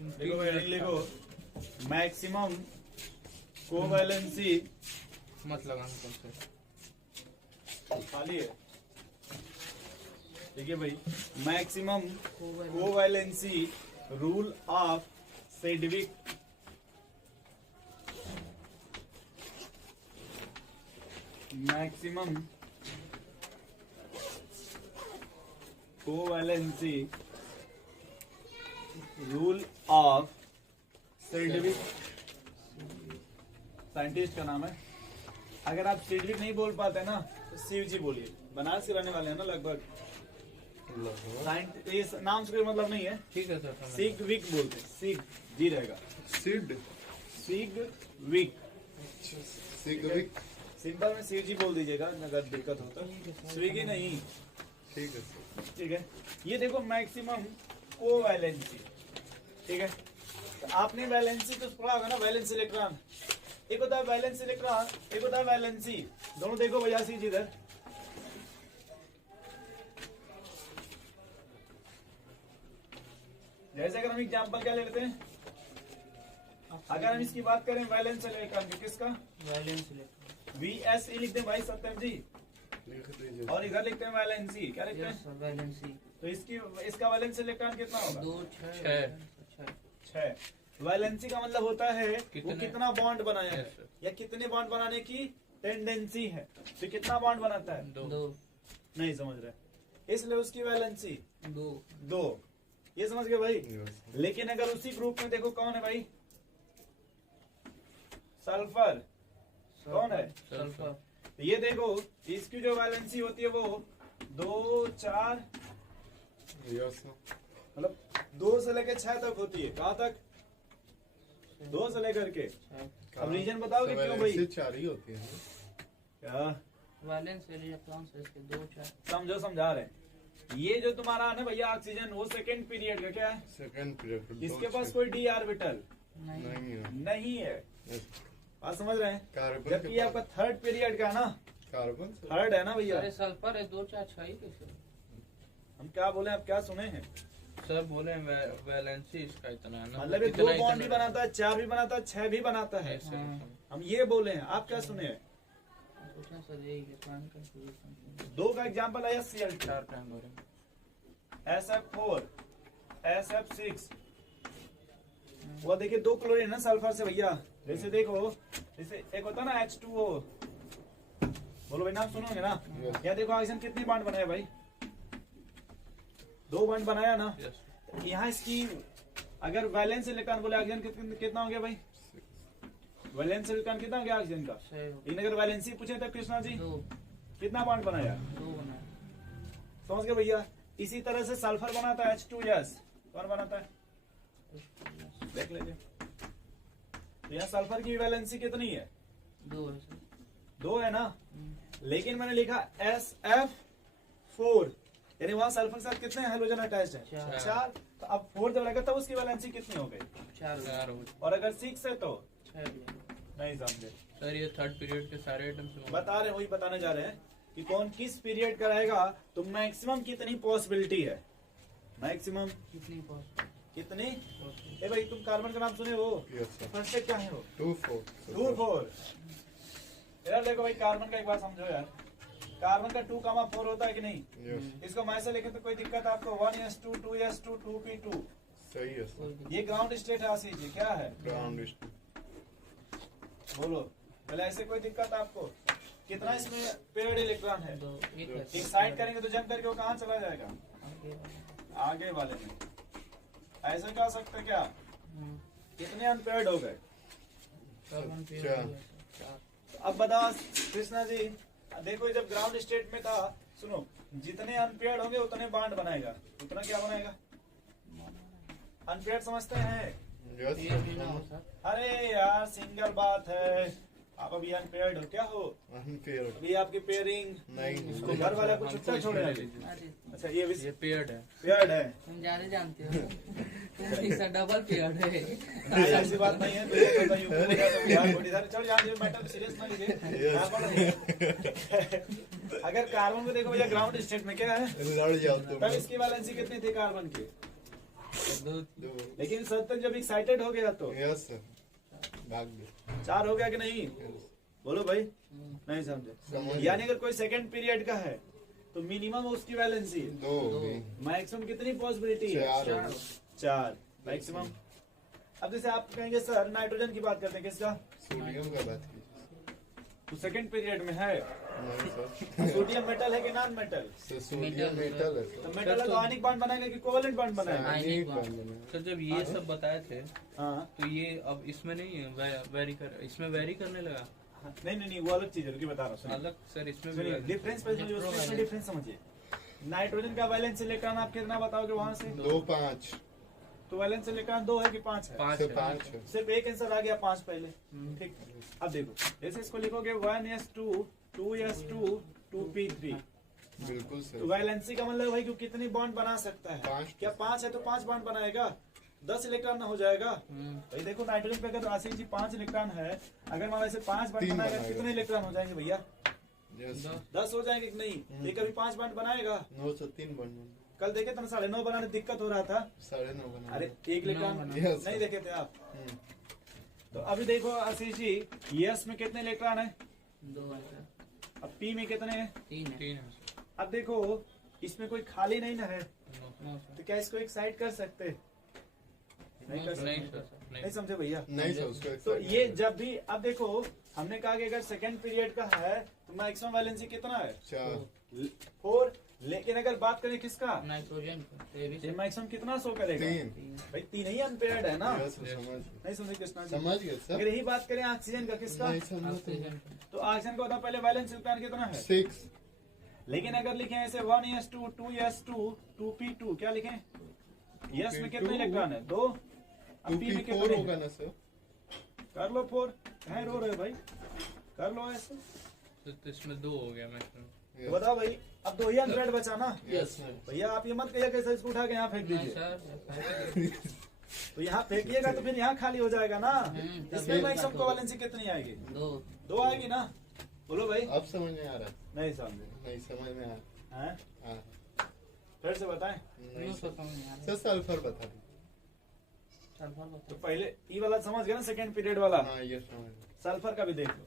देखो भाई लिखो मैक्सिमम कोवैलेंसी मत लगाना कल से। खाली है। ठीक है भाई, maximum covalency rule of Sedgwick maximum covalency rule of Sedgwick, scientist का नाम है। अगर आप सेडविक नहीं बोल पाते ना तो शिव जी बोलिए, बनारस के रहने वाले हैं ना लगभग। इस नाम से कोई मतलब नहीं है। ठीक है सर। सिग विक बोलते हैं, सिग जी रहेगा, सिड सिग विक, सिग विक। सिंपल में शिव जी बोल दीजिएगा अगर दिक्कत हो तो, स्विगी नहीं। ठीक है सर। ठीक है, ये देखो मैक्सिमम कोवैलेंसी। ठीक है, तो आपने वैलेंसी तो पढ़ा होगा ना, वैलेंस इलेक्ट्रॉन। एक होता है वैलेंस इलेक्ट्रॉन, एक होता है वैलेंसी। दोनों देखो भैया सी इधर। जैसे अगर हम एग्जाम्पल क्या ले लेते हैं, अगर हम इसकी बात करें वैलेंस इलेक्ट्रॉन की, किसका वैलेंस इलेक्ट्रॉन VSE लिखते हैं भाई सत्यम जी, लिख दीजिए। और इधर लिखते हैं वैलेंसी। क्या लिखते हैं? वैलेंसी तो इसका वैलेंस इलेक्ट्रॉन कितना होगा? 2 6 6। वैलेंसी का मतलब होता है वो कितने? कितना बॉन्ड बनाया है, Yes, sir. या कितने बॉन्ड बनाने की टेंडेंसी है। तो कितना बॉन्ड बनाता है? 2 नहीं समझ रहे, इसलिए उसकी वैलेंसी 2। 2। ये समझ गए भाई। Yes, sir. लेकिन अगर उसी ग्रुप में देखो कौन है भाई, सल्फर। कौन है? सल्फर। तो ये देखो इसकी जो वैलेंसी होती है वो 2 4 Yes, sir. मतलब 2 से लेकर 6 तक होती है। कहाँ तक? 2 से लेकर के। अब रीजन बताओगे क्यों भाई? वैलेंसी 4 ही होती है। क्या वैलेंस इलेक्ट्रॉन से इसके 2 4। समझो, समझा रहे हैं। ये जो तुम्हारा है ना भैया ऑक्सीजन, वो सेकेंड पीरियड का क्या है? Second period. इसके पास कोई डी ऑर्बिटल नहीं नहीं है। नहीं है। Yes. बात समझ रहे हैं? कार्बन जबकि के आपका थर्ड पीरियड का है ना, कार्बन से- थर्ड है ना भैया। अरे सल्फर है 2 4 6 ही कैसे? हम क्या बोले, आप क्या सुने हैं? सर बोले वैलेंसी इसका इतना है ना, मतलब ये 2 बॉन्ड भी बनाता है, 4 भी बनाता है, 6 भी बनाता है। हम ये बोले हैं, आप क्या सुने हैं? सोचा सर यही इलेक्ट्रॉन कंफ्यूजन 2 का एग्जाम्पल है Cl2, 4 टाइम हो रहे SF4, SF6। वो देखिए 2 क्लोरीन है सल्फर से भैया। जैसे देखो, जैसे एक होता है ना H2O, बोलो भाई नाम सुनोगे ना। Yes. या देखो ऑक्सीजन कितनी बॉन्ड बनाया भाई? 2 बॉन्ड बनाया ना। हैं। यहाँ इसकी अगर वैलेंस इलेक्ट्रॉन बोले ऑक्सीजन कितना हो गया भाई? वैलेंस इलेक्ट्रॉन कितना हो गया ऑक्सीजन का? 6 लेकिन अगर वैलेंसी पूछे तब कृष्णा जी 2 कितना बॉन्ड बनाया? 2 बना। समझ गए भैया? इसी तरह से सल्फर बनाता है H2S। कौन बनाता है? देख लीजिए, तो यहाँ सल्फर की वैलेंसी कितनी है? 2 है सर। 2 है ना। लेकिन मैंने लिखा SF4, यानी वहाँ सल्फर के साथ कितने हाइड्रोजन अटैच्ड है? 4। तो अब 4 जब रहेगा तब उसकी वैलेंसी कितनी हो गई? 4 और अगर 6 है तो 6 नहीं समझे। सर ये थर्ड पीरियड के सारे आइटम्स बता रहे हैं, वही बताने जा रहे हैं कि कौन किस पीरियड का रहेगा। तो मैक्सिमम कितनी पॉसिबिलिटी है? मैक्सिमम कितनी पॉसिबल कितनी? ए भाई तुम कार्बन का नाम सुने हो? Yes, sir. फर्स्ट क्या है वो? 2 4 2 4। यार देखो भाई कार्बन का एक बात समझो यार, कार्बन का 2,4 होता है कि नहीं? Yes. इसको मैं ऐसे लिखे तो कोई दिक्कत आपको? 1s2 2s2 2p2। सही है सर। ये ग्राउंड स्टेट है आशीष जी, क्या है? ग्राउंड बोलो पहले, ऐसे कोई दिक्कत आपको? कितना इसमें पेयर्ड इलेक्ट्रॉन है? 2 एक है एक साइड करेंगे तो जम करके वो कहाँ चला जाएगा? आगे वाला। आगे वाले में। ऐसे कह सकते क्या? कितने अनपेयर्ड हो गए? कार्बन पे चार। तो अब बताओ कृष्णा जी, देखो जब ग्राउंड स्टेट में था, सुनो, जितने अनपेयर्ड होंगे उतने बॉन्ड बनाएगा। उतना क्या बनाएगा? अनपेयर्ड समझते हैं? यस ये भी ना हो सर। सर। अरे यार सिंगल बात है, आप अभी अनपेयर्ड हो, क्या हो? अनपेयर्ड अभी आपकी पेयरिंग नहीं। उसको घर वाले को छुट्टा छोड़े अभी। अरे अच्छा ये भी ये पेयर्ड है। पेयर्ड है। तुम ज्यादा जानते हो। इसका डबल पेयर्ड है। नहीं, ऐसी बात नहीं है। तुमको पता ही ऊपर का तो बिहार बॉडी सारे चल जाते हैं, मैटर सीरियस ना लीजिए। अगर कार्बन को देखो भैया ग्राउंड स्टेट में क्या है, लड़ जाओ तुम। तब इसकी वैलेंसी कितनी थी कार्बन की? दो दो लेकिन सत्तर जब एक्साइटेड हो गया तो यस सर भाग दो 4 हो गया कि नहीं? Yes. बोलो भाई, नहीं समझे? समझ यानी अगर कोई सेकंड पीरियड का है तो मिनिमम उसकी वैलेंसी, दो हो गई मैक्सिमम कितनी पॉसिबिलिटी है? 4 हो गई 4 मैक्सिमम। अब जैसे आप कहेंगे सर नाइट्रोजन की बात करते हैं, किसका? सोडियम का बात कीजिए तो सेकंड पीरियड में है। नहीं सर सोडियम मेटल है कि non metal? Sir sodium metal है तो सर मेटल है तो आयनिक बॉन्ड बनाएगा कि कोवलेंट बॉन्ड बनाएगा? आयनिक बॉन्ड बना सर जब ये सब बताए थे हाँ तो ये अब इसमें नहीं है इसमें वेरी करने लगा। नहीं वो अलग चीज है, रुकिए बता रहा हूँ सुनिए। अलग सर इसमें भी सुनिए डिफरेंस पे समझिए, उसमें डिफरेंस समझिए। नाइट्रोजन का वैलेंस इलेक्ट्रॉन आप कितना बताओगे वहां से? 2 5 तो वैलेंस इलेक्ट्रॉन 2 है कि 5 है? 5 से है। 5 है सिर्फ एक आंसर आ गया 5 पहले। ठीक, अब देखो जैसे इसको लिखोगे 1s2 2s2 2p3, बिल्कुल तो सर वैलेंसी का मतलब भाई कि क्या बॉन्ड बना सकता है? 5 क्या 5 है तो 5 बॉन्ड बनाएगा, 10 इलेक्ट्रॉन ना हो जाएगा? भाई देखो नाइट्रोजन पे अगर आशीष जी 5 इलेक्ट्रॉन है, अगर मान ऐसे 5 बॉन्ड 3 बनाएगा बनाएगा। कितने इलेक्ट्रॉन हो जाएंगे भैया? यस 10 हो जाएंगे कि नहीं? ये कभी 5 बॉन्ड बनाएगा? 9 से 3 बन कल देखे थे ना 9.5 बनाने दिक्कत हो रहा था। 9.5 बना अरे एक इलेक्ट्रॉन Yes, नहीं sir. देखे थे आप? तो अभी देखो आशीष जी, यस में कितने इलेक्ट्रॉन है? 2 है सर, अब पी में कितने हैं? 3 है। अब देखो इसमें कोई खाली नहीं ना है, नो सर, तो क्या इसको एक्साइट कर सकते? नहीं कर नहीं सकते। सर, नहीं नहीं। समझे भैया? नहीं सर उसको तो ये जब भी, अब देखो हमने कहा कि अगर सेकेंड पीरियड का है तो मैक्सिमम वैलेंसी कितना है? 4 4। लेकिन अगर बात करें किसका, नाइट्रोजन का, तो ये भी ये सर मैक्सिमम कितना शो करेगा? 3 भाई 3 ही अनपेयर्ड है ना? यस समझ नहीं समझे कृष्णा जी? समझ गए सर अगर यही बात करें ऑक्सीजन का, किसका? नहीं समझ ऑक्सीजन का। तो ऑक्सीजन का होता है पहले वैलेंस इलेक्ट्रॉन कितना है? 6 लेकिन अगर लिखें ऐसे 1s2 2s2 2p2, क्या लिखें? यस में कितने 2p2 इलेक्ट्रॉन है? 2। अब पी में 2p4 कितने? होगा ना सर कर लो 4। कहीं रो रहे हो भाई, कर लो ऐसे। तो इसमें 2 हो गया मैक्सिमम। तो बताओ भाई, अब 2 ही अनपेयर्ड बचा ना? यस सर भैया आप ये मत कहिए कैसे इसको उठा के यहाँ फेंक नहीं दीजिए। सर, तो यहाँ फेंकिएगा तो फिर यहाँ खाली हो जाएगा ना? तब इसमें एक मैक्सिमम बात को होगी। वैलेंसी कितनी आएगी? 2 2 आएगी ना? बोलो भाई। अब समझ में आ रहा है नहीं समझे नहीं समझ में आ रहा हैं? हाँ फिर से बताएं। नहीं नो सर सर, समझ में आ रहा सर सल्फर बता दो है। सल्फर तो बताओ। पहले ई वाला समझ गए ना, सेकंड पीरियड वाला? हाँ ये समझ गए। सल्फर का भी देख लो।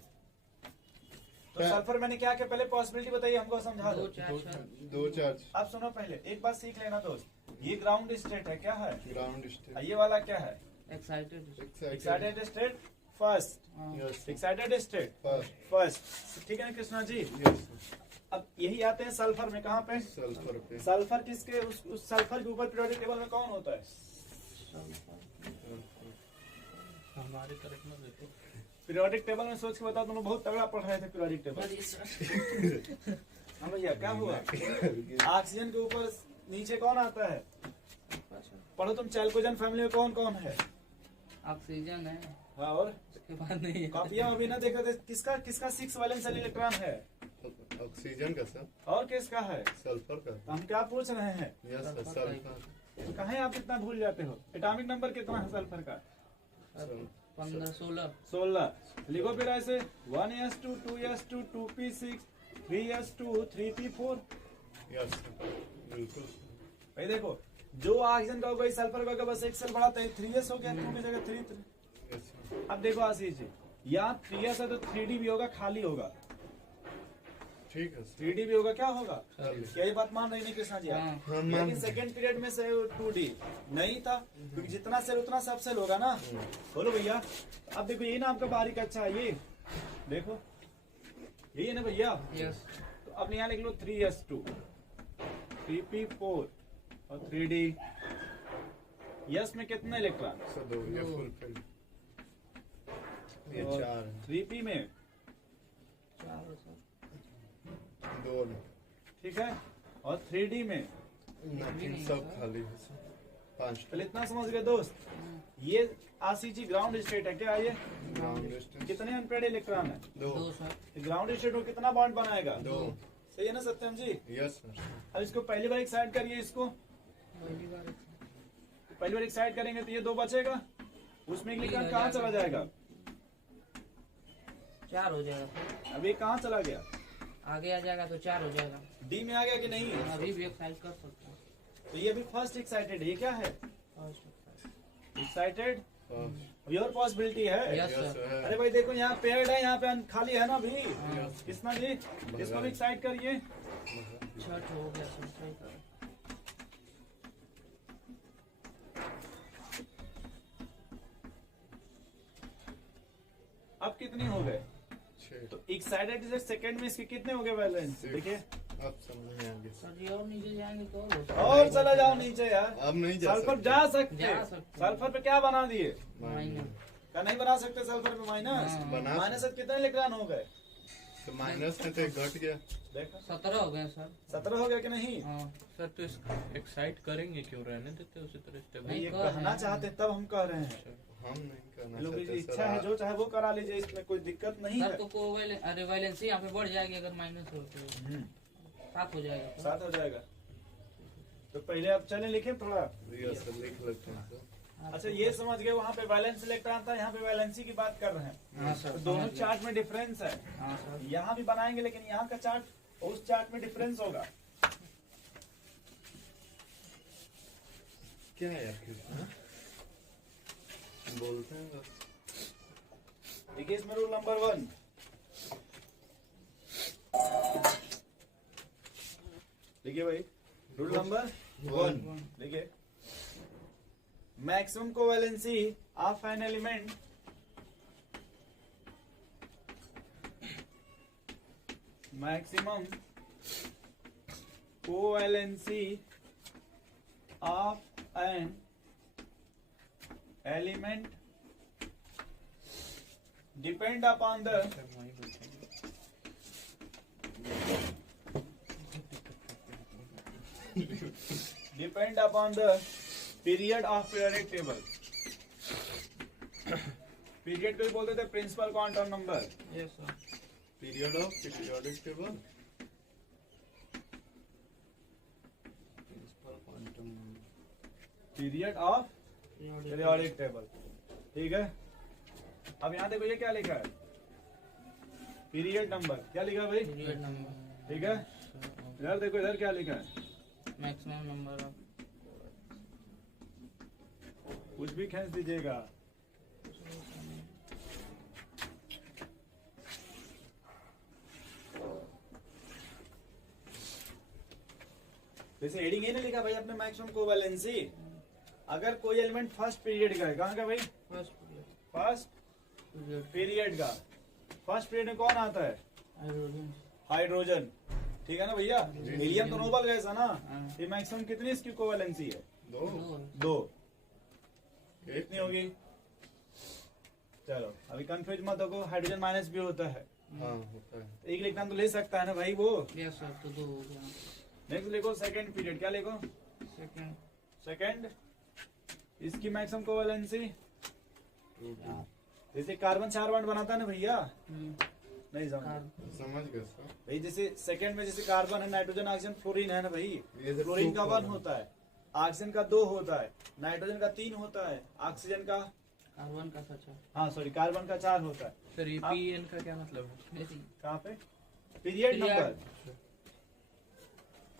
तो क्या? सल्फर मैंने क्या क्या पहले पॉसिबिलिटी बताइए हमको, समझा दो। 2 4 सर, 2 चार्ज आप सुनो पहले, एक बात सीख लेना दोस्त, ये ग्राउंड स्टेट है, क्या है? ग्राउंड और स्टेट ये वाला क्या है? Excited. Excited state first, yes excited state first first. ठीक है ना कृष्णा जी? यस अब यही आते हैं सल्फर में, कहाँ पे? सल्फर पे सल्फर किसके, उस सल्फर के ऊपर पीरियोडिक टेबल में कौन होता है? हमारे तरफ में देखो। पीरियोडिक टेबल में सोच के बताओ, तुम लोग बहुत तगड़ा पढ़ रहे थे पीरियोडिक टेबल। हाँ भैया क्या हुआ? ऑक्सीजन के ऊपर नीचे कौन आता है? पढ़ो तुम, चैल्कोजन फैमिली में कौन कौन है? ऑक्सीजन है, हाँ, और उसके बाद नहीं है। कॉपियां अभी ना देख रहे थे, किसका किसका 6 वैलेंस इलेक्ट्रॉन है? ऑक्सीजन का सर और किसका है? सल्फर का तो हम क्या पूछ रहे हैं? यस सर सल्फर कहीं आप इतना भूल जाते हो? एटॉमिक नंबर कितना है सल्फर का? 15 16। 16। लिखो फिर ऐसे 1s2 2s2 2p6 3s2 3p4। Yes sir बिल्कुल भाई देखो, जो ऑक्सीजन का होगा इस सल्फर का होगा, बस एक सेल बढ़ाते हैं, 3s हो गया, 2 की जगह 3। यस सर अब देखो आशीष जी, यहाँ 3s है तो 3d भी होगा, खाली होगा। ठीक है सर 3d भी होगा, क्या होगा? चलिए। क्या ये बात मान रही नहीं कृष्णा जी आप? हाँ। हाँ, मान लेकिन रहे। सेकंड पीरियड में से 2d नहीं था, क्योंकि जितना सेल उतना सब सेल होगा ना? बोलो भैया। अब देखो यही ना आपका बारीक अच्छा है, ये देखो यही है ना भैया? यस। तो अब यहाँ लिख लो 3s2 3p4 और 3d। यस में कितने इलेक्ट्रॉन? सर 2 ये फुल फिल ये और 4 है 3p में 4 सर। 2 ठीक है, और 3d में नथिंग सब खाली है सर 5 पहले इतना समझ गए दोस्त। ये आरसीजी ग्राउंड स्टेट है, क्या ये? ग्राउंड स्टेट कितने अनपेड इलेक्ट्रॉन है? 2 2 सर। ग्राउंड स्टेट को कितना बॉन्ड बनाएगा? 2 सही है ना सत्यम जी? यस सर अब इसको पहली बार एक्साइड करिए, इसको पहली बार पहली बार एक्साइड करेंगे तो ये 2 बचेगा, उसमें इलेक्ट्रॉन कहाँ चला जाएगा? 4 हो जाएगा। अब ये कहाँ चला गया? आगे आ जाएगा तो 4 हो जाएगा। डी में आ गया कि नहीं? अभी भी एक्साइड कर सकते हैं। तो ये भी फर्स्ट एक्साइटेड है, ये क्या है? एक्साइटेड फर्स्ट योर पॉसिबिलिटी है। Yes, sir. अरे भाई देखो यहाँ पेड़ है, यहाँ पे खाली है ना अभी। हाँ। किसना जी इसको भी एक्साइट करिए। छठ हो गया सर, सही कहा। अब कितनी हो गए? तो एक्साइटेड इज सेकंड में इसके कितने हो गए बैलेंस? Six. देखिए अब समझ में आ गया सर जी और नीचे जाएंगे तो और होता और चला जाओ नीचे यार। अब नहीं जा सल्फर सकते। जा सकते। जा सकते। सल्फर पे क्या बना दिए? माइनस। क्या नहीं बना सकते सल्फर पे माइनस? हाँ। बना माइनस से कितने इलेक्ट्रॉन हो गए? तो माइनस में तो एक घट गया। देखो 17 हो गए सर। 17 हो गया कि नहीं? हाँ सर तो इसको एक्साइट करेंगे क्यों, रहने देते उसी तरह स्टेबल। भाई ये नहीं, कर कहना रहे चाहते तब हम कह रहे हैं। हम नहीं करना लोगों की चाहते इच्छा है, जो चाहे वो करा लीजिए, इसमें कोई दिक्कत नहीं सर है। तो को अरे वैलेंसी यहाँ पे बढ़ जाएगी अगर माइनस हो तो 7 हो जाएगा सर। 7 हो जाएगा। तो पहले आप चले लिखे थोड़ा। यस सर, लिख लेते हैं सर। अच्छा ये समझ गए, वहाँ पे बैलेंस इलेक्ट्रॉन था, यहाँ पे वैलेंसी की बात कर रहे हैं। हाँ सर, तो दोनों समझ गए। चार्ट में डिफरेंस है। हाँ सर। यहाँ भी बनाएंगे लेकिन यहाँ का चार्ट उस चार्ट में डिफरेंस होगा। क्या है यार कृष्णा? बोलते हैं बस। देखिए इसमें रूल नंबर 1। देखिए भाई रूल नंबर 1 देखिए, maximum covalency of an element maximum covalency of an element depend upon the period of periodic table. Period को बोलते थे principal quantum number. Yes sir. Period of periodic table. Principal quantum period of periodic table, ठीक है। अब यहाँ देखो ये क्या लिखा है, पीरियड नंबर। क्या लिखा है भाई? Period number. ठीक है। इधर देखो, इधर क्या लिखा है? Maximum number of. कुछ भी खींच दीजिएगा। वैसे हेडिंग ये नहीं लिखा भाई अपने मैक्सिमम कोवैलेंसी। अगर कोई एलिमेंट फर्स्ट पीरियड का है, कहाँ का भाई? First period. First period. Period का। फर्स्ट पीरियड में कौन आता है? हाइड्रोजन। हाइड्रोजन, ठीक है ना भैया। हीलियम तो नोबल गैस है ना। हाँ। ये मैक्सिमम कितनी इसकी कोवैलेंसी है? दो। 2। कितनी होगी? चलो अभी कंफ्यूज मत हो, हाइड्रोजन माइनस भी होता है। हाँ होता है। एक इलेक्ट्रॉन तो ले सकता है ना भाई वो। यस सर, तो 2 हो गया। नेक्स्ट लिखो सेकंड पीरियड। क्या लिखो? सेकंड। सेकंड इसकी मैक्सिमम कोवैलेंसी। 2 जैसे कार्बन 4 बॉन्ड बनाता है ना भैया, नहीं समझ? समझ गए सर। भाई जैसे सेकंड में जैसे कार्बन है, नाइट्रोजन, ऑक्सीजन, फ्लोरीन है ना भाई। ये जो फ्लोरीन का 1 carbon होता है, ऑक्सीजन का 2 होता है, नाइट्रोजन का 3 होता है, ऑक्सीजन का कार्बन का सच है। हाँ सॉरी कार्बन का 4 होता है। सर ये आप- पीएन का क्या मतलब है? कहाँ पे? Period Period। Number.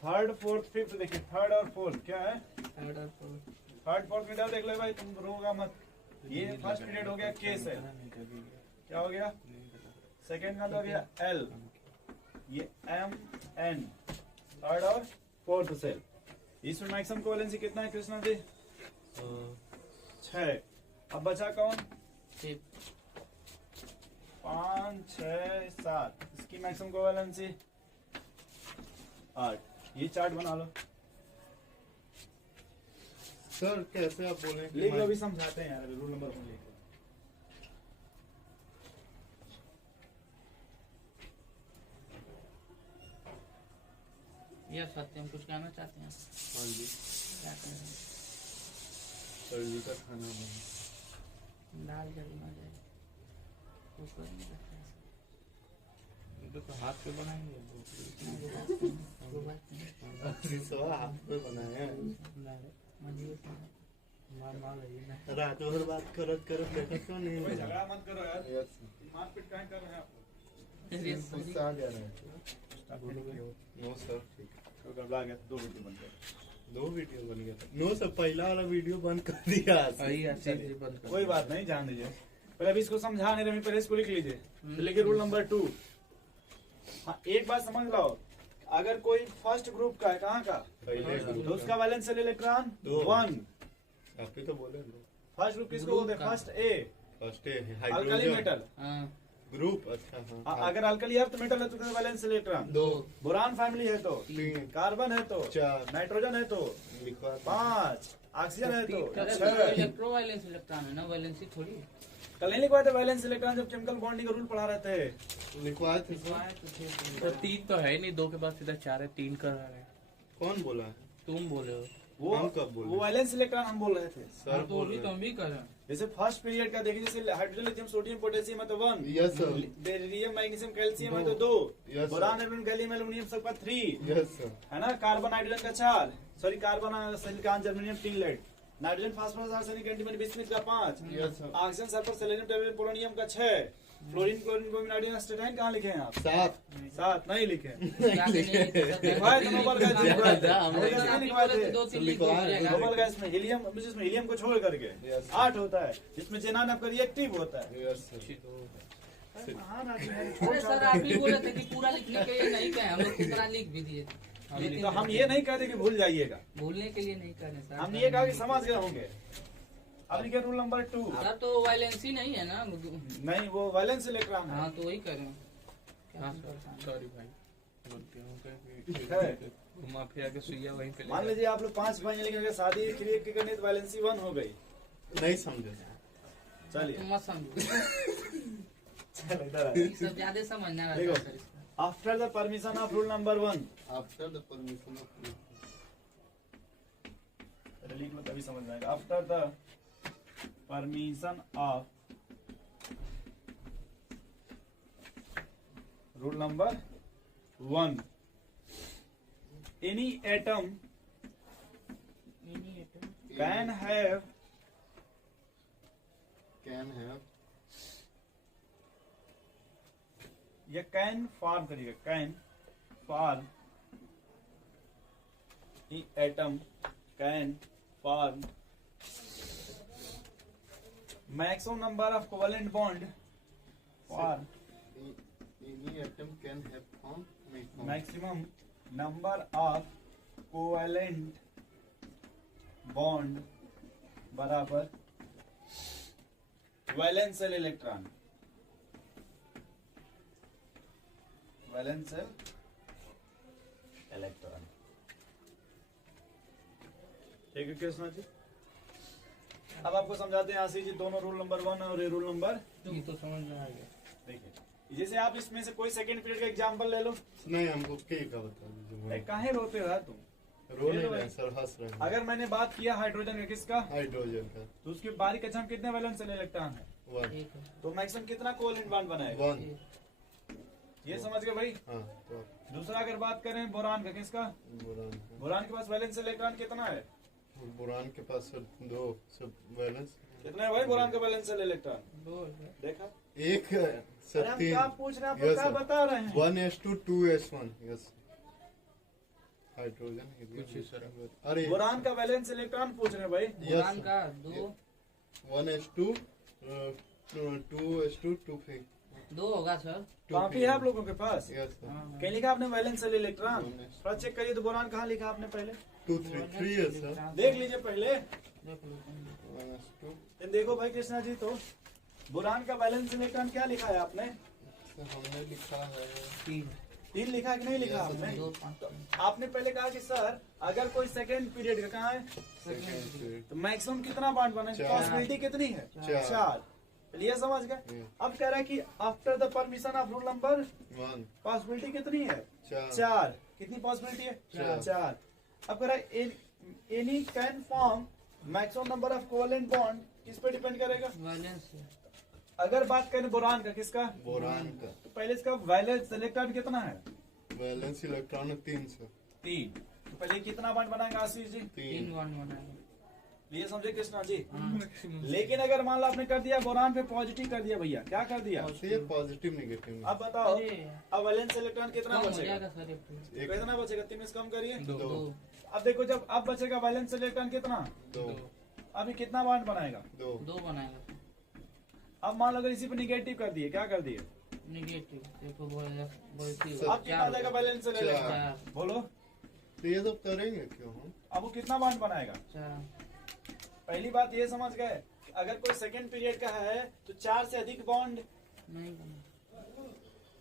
Third, fourth, fifth. देखिए थर्ड और फोर्थ क्या है? थर्ड और फोर्थ। थर्ड फोर्थ में देख लो भाई, तुम रोगा मत। ये फर्स्ट पीरियड हो गया के से, क्या हो गया? सेकंड का तो हो गया एल, ये एम एन। थर्ड और फोर्थ सेल। इसमें मैक्सिमम कोवैलेंसी कितना है कृष्णा जी? 6। अब बचा कौन? 5, 6, 7। इसकी मैक्सिमम कोवैलेंसी 8। ये चार्ट बना लो। सर कैसे आप बोले लिख लो, अभी समझाते हैं यार। अभी रूल नंबर 1 लिख लो। यस सत्यम, कुछ कहना चाहते हैं? हाँ जी। क्या कह रहे हैं? सर जी का खाना बना। दाल जल्दी आ जाए तो कोई नहीं करता है। इनको तो हाथ पे बनाएंगे। वो बात नहीं। सर हाथ पे बनाए हैं। मजबूत है। रात भर बात करत करत देखत क्यों नहीं? कोई झगड़ा मत करो यार। यस मारपीट काहे कर रहे हैं आप? गुस्सा आ गया है। नो सर ठीक है। तो गड़बड़ा गया, 2 रोटी बन गया। दो वीडियो बन गया था। नो सर पहला वाला वीडियो बंद कर दिया। चलिए, कोई बात नहीं, जान लीजिए। पहले अभी इसको समझा नहीं रहे, पहले इसको लिख लीजिए। तो लिखिए रूल नंबर 2। हाँ, एक बात समझ लो, अगर कोई फर्स्ट ग्रुप का है, कहाँ का, पहले तो उसका वैलेंशियल इलेक्ट्रॉन दो। 1। आप ही तो बोले फर्स्ट ग्रुप किसको बोलते हैं? First A, first alkali hydrogen metal. हाँ, ग्रुप। अच्छा हाँ अगर अल्कली अर्थ मेटल है तो उसका वैलेंशियल इलेक्ट्रॉन 2 बोरान फैमिली है तो 3 कार्बन है तो 4 नाइट्रोजन है तो लिखवा 5, ऑक्सीजन है तो अरे 6। इलेक्ट्रोवायलेंस इलेक्ट्रॉन है ना, वैलेंसी थोड़ी। कल नहीं लिखवाए थे वैलेंस इलेक्ट्रॉन जब केमिकल बॉन्डिंग का रूल पढ़ा रहे थे? लिखवाए थे सर। लिखवाए तो थे। तो 3 तो है नहीं, 2 के बाद सीधा 4 है, 3 कर रहे हैं। कौन बोला है? तुम बोले हो। वो हम कब बोले? वो वैलेंस इलेक्ट्रॉन हम बोल रहे थे। सर हाँ, तो बोल अभी तो रहे हम भी कर रहे हैं। जैसे फर्स्ट पीरियड का देखिए, जैसे हाइड्रोजन लिथियम सोडियम पोटेशियम है तो 1, yes sir beryllium magnesium calcium है तो 2, Yes, boron aluminium gallium aluminium सबका 3 यस सर है ना, कार्बन नाइट्रोजन का 4, sorry carbon silicon germanium tin lead, nitrogen phosphorus arsenic antimony bismuth का 5, yes sir oxygen sulphur selenium tellurium polonium का 6, fluorine chlorine bromine iodine astatine कहाँ लिखे हैं आप? 7 नहीं लिखे। लिखवाए तो नोबल गैस लिखवाए थे। नोबल गैस नहीं लिखवाए थे। नोबल गैस में हीलियम, जिसमें हीलियम को छोड़ करके Yes. 8 होता है, जिसमें जेनान आपका रिएक्टिव होता है। यस सर अरे महान आदमी है, अरे सर, आप ही बोले थे कि पूरा लिखने के लिए नहीं कहे, हम लोग कितना लिख भी दिए थे। तो हम ये नहीं कहते कि भूल जाइएगा, भूलने के लिए नहीं कर रहे सर। हमने ये कहा कि समझ गए होंगे। अब लिखे रूल नंबर 2। सर तो वैलेंसी नहीं है ना। नहीं, वो वैलेंस इलेक्ट्रॉन है। हाँ, तो वही करें। हाँ सॉरी भाई, गलती हो है। गई। घुमा फिरा के सुइया वहीं पे ले मान लीजिए आप लोग 5 भाई हैं, लेकिन अगर शादी क्रिएट की करनी है तो वैलेंसी 1 हो गई। नहीं समझे चलिए तुम मत समझो, चल इधर ये सब ज्यादा समझना रहता है सर इसका। After the permission of rule number 1, after the permission of लिख लो तभी समझ में आएगा। After the permission of rule number 1, any atom can have या कैन फॉर्म करिएगा, can form atom can form maximum number of covalent bond for any atom can have form maximum number of covalent bond बराबर वैलेंशियल electron, वैलेंशियल electron. ठीक है कृष्णा जी, अब आपको समझाते हैं आशीष जी दोनों रूल नंबर 1 और ये रूल नंबर। ये तो समझ में आ गया। देखिए, जैसे आप इसमें से कोई सेकंड पीरियड का एग्जांपल ले लो। नहीं हमको के का बता दीजिए। काहे रोते हो यार तुम? रो नहीं रहे सर, हंस रहे हैं। अगर मैंने बात किया हाइड्रोजन का, किसका? हाइड्रोजन का तो उसके बारीक अच्छा कितने वैलेंशियल इलेक्ट्रॉन है? 1 ठीक है। तो मैक्सिमम कितना कोवेलेंट बॉन्ड बनाएगा? 1 ये समझ गए भाई। हाँ तो दूसरा अगर बात करें बोरान का, किसका? बोरान का। बोरान के पास वैलेंशियल इलेक्ट्रॉन कितना है? बोरान के पास सर 2 सब बैलेंस कितना है भाई बोरान का वैलेंशियल इलेक्ट्रॉन? 2 देखा? एक अरे सर हम 3 क्या पूछ रहे हैं, Yes, आपको क्या sir. बता रहे हैं? 1s2 2s1 यस हाइड्रोजन कुछ ही सर। अरे बोरान का वैलेंस इलेक्ट्रॉन पूछ रहे हैं भाई। बोरान का 2 1s2 2s2 2 2 होगा सर। कॉपी है आप लोगों के पास? यस सर हाँ, कहीं लिखा आपने वैलेंशियल इलेक्ट्रॉन? Valence. थोड़ा चेक करिए तो बोरान कहाँ लिखा आपने पहले? 2 3 3 है सर देख लीजिए पहले। देख लो तुम। 1s2 ये देखो भाई कृष्णा जी, तो बोरान का वैलेंस इलेक्ट्रॉन क्या लिखा है आपने? सर हमने लिखा है 3 लिखा है कि नहीं लिखा आपने? 2 5 तो आपने पहले कहा कि सर अगर कोई सेकेंड पीरियड का कहाँ है सेकंड पीरियड तो मैक्सिमम कितना बॉन्ड बने, चार। पॉसिबिलिटी कितनी है? 4। चलिए समझ गए। अब कह रहा है कि after the permission of rule number 1 possibility कितनी है? 4 4। कितनी पॉसिबिलिटी है? चार। 4। अब कह रहा है any can form maximum number of covalent bond किस पे डिपेंड करेगा? वैलेंस अगर बात करें बोरान का, किसका? बोरान का तो पहले इसका वैलेंस इलेक्ट्रॉन कितना है? Valence electron 3 sir 3। तो पहले कितना बॉन्ड बनाएगा आशीष जी? 3 बॉन्ड बनाएगा। ये समझे कृष्णा जी। हाँ, लेकिन अगर मान लो आपने कर दिया बोरान पे पॉजिटिव कर दिया भैया, क्या कर दिया? ये पॉजिटिव नेगेटिव अब बताओ, अरे अब वैलेंस इलेक्ट्रॉन कितना कम हो बचेगा? जाएगा सर। कितना बचेगा? 3 में से कम करिए। 2 2 अब देखो जब अब बचेगा वैलेंस इलेक्ट्रॉन कितना, 2 अभी कितना बॉन्ड बनाएगा, 2 2 बनाएगा। अब मान लो अगर इसी पे निगेटिव कर दिए, क्या कर दिए, निगेटिव देखो पॉजिटिव अब कितना आ जाएगा वैलेंस इलेक्ट्रॉन, चार। बोलो तो ये सब करेंगे क्यों हम? अब वो कितना बॉन्ड बनाएगा। 4 पहली बात ये समझ गए, अगर कोई सेकंड पीरियड का है तो 4 से अधिक बॉन्ड, नहीं बना।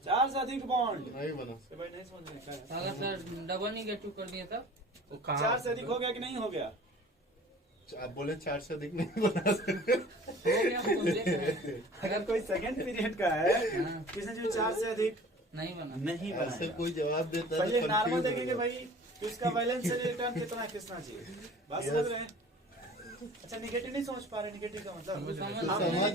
4 से अधिक बॉन्ड, नहीं बना भाई नहीं समझ रहे क्या है? अगर सर डबल निगेटिव कर दिए तब वो कहाँ 4 से अधिक हो गया कि नहीं हो गया, आप बोले 4 से अधिक नहीं बना सकते। हो गया हम तो देख रहे हैं। अगर कोई सेकंड पीरियड का है हाँ, किसने जो 4 से अधिक नहीं बना। नहीं ऐसे बनाया, कोई जवाब देता है पहले तो नॉर्मल confuse हो देखेंगे जाता है। भाई कि उसका वैलेंस इलेक्ट्रॉन कितना कितना चाहिए, बात Yes. समझ रहे हैं। अच्छा निगेटिव नहीं समझ पा रहे, निगेटिव का मतलब समझ रहे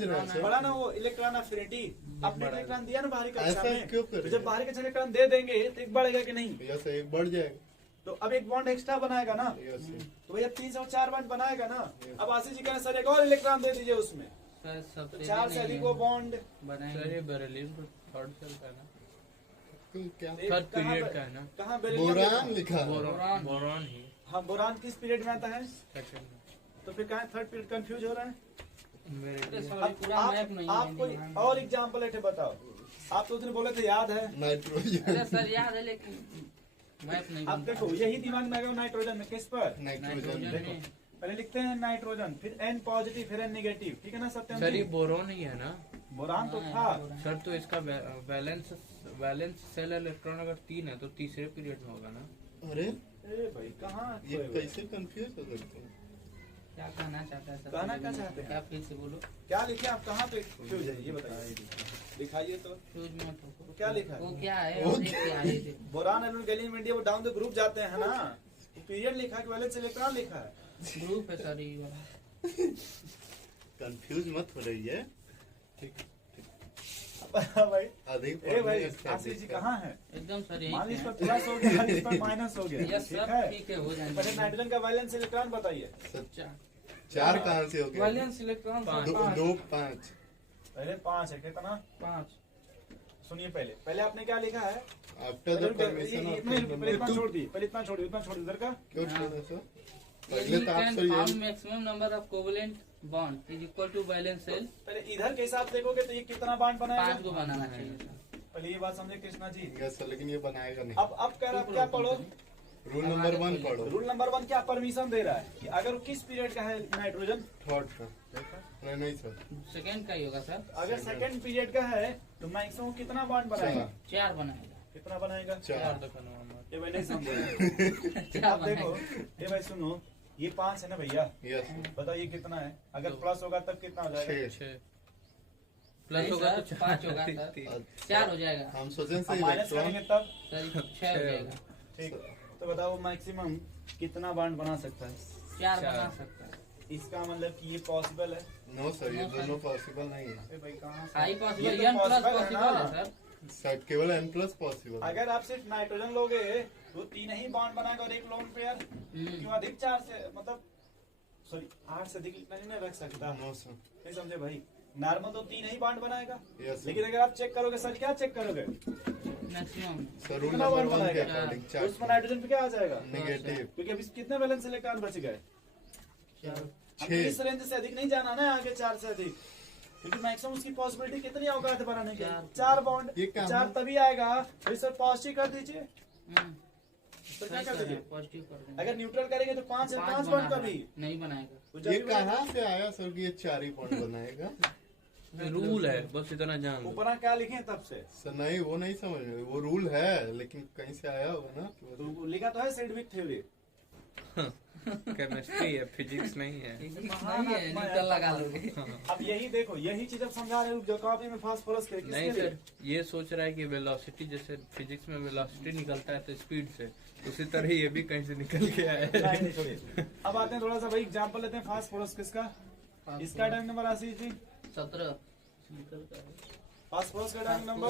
हैं सर। बड़ा ना वो इलेक्ट्रॉन एफिनिटी, अपने इलेक्ट्रॉन दिया ना बाहरी कक्षा ऐसा में, क्यों तो करेंगे? जब बाहरी कक्षा इलेक्ट्रॉन दे देंगे तो एक बढ़ेगा कि नहीं, यस एक बढ़ जाएगा। तो अब एक बॉन्ड एक्स्ट्रा बनाएगा ना, यस तो भैया 3 से 4 बॉन्ड बनाएगा ना। अब आशीष जी कह रहे हैं, सर एक और इलेक्ट्रॉन दे दीजिए उसमें, सर तो सबसे 4 से अधिक वो बॉन्ड सर बनाएंगे। ये बेरिलियम तो थर्ड सेल का है ना, क्या थर्ड पीरियड का है ना, कहाँ बोरान लिखा है। बोरान। बोरॉन ही हाँ बोरान किस पीरियड में आता है, सेकंड तो फिर कहाँ थर्ड पीरियड कंफ्यूज हो रहा है। मेरे अरे लिए। सर, अब पूरा मैप नहीं है आप कोई दिमाग में। और एग्जाम्पल है बताओ, आप तो उसने बोले थे याद है। नाइट्रोजन अरे सर याद है लेकिन मैप नहीं अब बनता। देखो यही दिमाग में आएगा नाइट्रोजन में, किस पर, नाइट्रोजन नाइट्रोजन देखो में पहले लिखते हैं नाइट्रोजन, फिर N पॉजिटिव फिर N नेगेटिव, ठीक है ना सत्यम सर ये जी? बोरॉन ही है ना बोरान तो हाँ, था, बोरान। सर, तो इसका वैलेंस सेल इलेक्ट्रॉन अगर 3 है तो तीसरे पीरियड में होगा ना। अरे ए भाई कहाँ ये खोए हुए? कैसे कंफ्यूज हो सकते हैं? क्या कहना चाहता है सर? कहना क्या चाहते हैं? क्या फिर से बोलो। क्या लिखे आप, कहाँ पे फ्यूज है ये बताइए, दिखाइए तो। फ्यूज में तो क्या लिखा है? वो क्या है वो और ये क्या है देखो। बोरान एंड गैलियम इंडिया वो डाउन द ग्रुप जाते हैं ना, पीरियड लिखा है कि वैलेंस इलेक्ट्रॉन लिखा है। ग्रुप है सर ये वाला। कंफ्यूज मत हो रही है। ठीक भाई अधिक ए भाई पढ़ने का आशीष जी कहाँ है, एकदम सर मान ली यही इस पर है। प्लस हो गया इस पर माइनस हो गया, यस ठीक सर है। ठीक है हो पहले जाएंगे। नाइट्रोजन का वैलेंस इलेक्ट्रॉन बताइए, चार 4 कहाँ से हो गया? वैलेंस इलेक्ट्रॉन पाँच। सर 5 2 5 पहले 5 है कितना, 5 सुनिए पहले आपने क्या लिखा है, आफ्टर द परमिशन ऑफ पहले इतना छोड़ दी, पहले इतना छोड़ दी, उतना छोड़ दी इधर का। क्यों छोड़ा सर? पहले Pहले तो आप can सर found ये maximum number of covalent bond is equal to valence cell। पहले इधर के हिसाब से देखोगे तो ये कितना बॉन्ड 5 बनाएगा, को बनाना चाहिए सर। पहले ये बात समझे कृष्णा जी। यस सर, लेकिन ये बनाएगा नहीं। अब कह रहा क्या पढ़ो, रूल नंबर 1 पढ़ो। रूल नंबर 1 क्या परमिशन दे रहा है कि अगर वो किस पीरियड का है नाइट्रोजन, थर्ड का नहीं सर, सेकंड का ही होगा सर। अगर सेकंड पीरियड का है तो मैक्सिमम कितना बॉन्ड बनाएगा, 4 बनाएगा। कितना बनाएगा, 4 4 ये भाई नहीं समझे। 4 अब देखो बनाएगा। ये भाई सुनो, ये 5 है ना भैया, यस बताओ ये कितना है, अगर दो। प्लस होगा तब कितना हो जाएगा, 6 प्लस नहीं होगा सर, तो 5 होगा सर। 4 हो जाएगा हम सोचें अब से माइनस इलेक्ट्रॉन करेंगे तब, सर 6 हो जाएगा। ठीक, तो बताओ मैक्सिमम कितना बॉन्ड बना सकता है, 4 चार। बना सकता है। इसका मतलब कि ये पॉसिबल है। नो सर, ये No, sir. दोनों पॉसिबल नहीं है अरे भाई कहाँ से? हाई ये पॉसिबल तो n प्लस possible है पॉसिबल ना। है सर। सर केवल n प्लस पॉसिबल है। अगर आप सिर्फ नाइट्रोजन लोगे तो 3 ही बॉन्ड बनाएगा और एक लोन पेयर, क्यों अधिक 4 से मतलब सॉरी 8 से अधिक इतना नहीं रख सकता, नो सर, नहीं समझे भाई, नॉर्मल तो 3 ही बॉन्ड बनाएगा, यस लेकिन अगर आप चेक करोगे सर क्या चेक करोगे, मैक्सिमम सर रूल कितना नंबर bond 1 के बनाएगा? अकॉर्डिंग तो उसमें 4 नाइट्रोजन पे क्या आ जाएगा, नेगेटिव क्योंकि अभी कितने बैलेंस इलेक्ट्रॉन बच गए, 4 हमको इस रेंज से अधिक नहीं जाना ना आगे 4 से अधिक, क्योंकि मैक्सिमम उसकी पॉसिबिलिटी कितनी औकात है बनाने की, 4 बॉन्ड, ये क्या 4 है? तभी आएगा तो सर पॉजिटिव कर दीजिए, तो क्या कर दीजिए, पॉजिटिव कर देंगे। अगर न्यूट्रल करेंगे तो 5 पाँच बॉन्ड बना कभी, है, नहीं बनाएगा। तो जब ये भी बनाएगा- कहाँ से आया सर कि ये 4 ही पॉइंट बनाएगा? रूल है, बस इतना जान लो। ऊपर क्या लिखे हैं तब से, सर नहीं, वो नहीं समझ रहे, वो रूल है लेकिन कहीं से आया होगा ना। तो लिखा तो है सेडविक थ्योरी, केमिस्ट्री है, फिजिक्स नहीं है। फिजिक्स नहीं है, न्यूटन लगा लोगे। अब यही देखो यही चीज अब समझा रहे हो जो कॉपी में फास्फोरस के किसके नहीं लिए? सर, ये सोच रहा है कि वेलोसिटी, जैसे फिजिक्स में वेलोसिटी निकलता है तो स्पीड से, उसी तरह ये भी कहीं से निकल के आया है। नहीं, नहीं, छोड़िए। अब आते हैं थोड़ा सा भाई एग्जांपल लेते हैं फास्फोरस किसका, इसका डायन नंबर आशीष जी, 17 निकलता है। फास्फोरस का डायन नंबर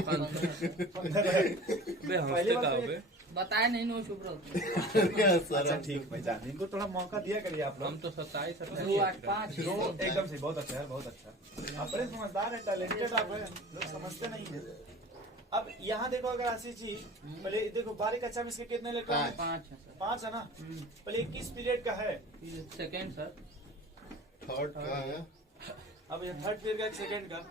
15 बे हंसते कहाँ बे? बताए नहीं नो शुभ्र। सर अच्छा ठीक भाई जान, इनको थोड़ा मौका दिया करिए आप हम लोग, तो 27 2 8 5 दो एकदम से बहुत अच्छा है, बहुत अच्छा, आप बड़े समझदार है, टैलेंटेड आप हैं, लोग समझते नहीं है। अब यहाँ देखो अगर आशीष जी पहले देखो बारह कक्षा में इसके कितने इलेक्ट्रॉन है? 5 है सर। 5 है ना। पहले किस पीरियड का है? Second sir. थर्ड का है। अब ये थर्ड पीरियड का सेकंड का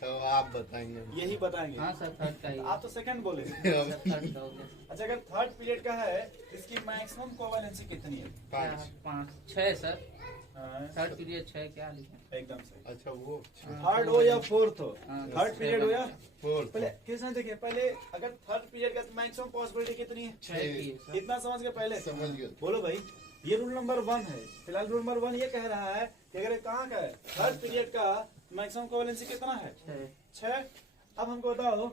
तो आप बताएंगे। यही बताएंगे। हाँ सर थर्ड का ही है। आप तो सेकंड बोले। सर थर्ड का हो गया। अच्छा अगर थर्ड पीरियड का है इसकी मैक्सिमम कोवैलेंसी कितनी है? 5। 5 6 सर। हाँ, थर्ड पीरियड 6 क्या लिखे? एकदम सही। अच्छा वो थर्ड हो या फोर्थ हो, हाँ, थर्ड पीरियड हो या 4। पहले किसने देखिए पहले अगर थर्ड पीरियड का मैक्सिमम पॉसिबिलिटी कितनी है? 6 की है सर। इतना समझ गए पहले? समझ गए। बोलो भाई ये रूल नंबर 1 है। फिलहाल रूल नंबर 1 ये कह रहा है कि अगर ये कहाँ का है थर्ड पीरियड का मैक्सिमम कोवैलेंसी कितना है? 6। अब हमको बताओ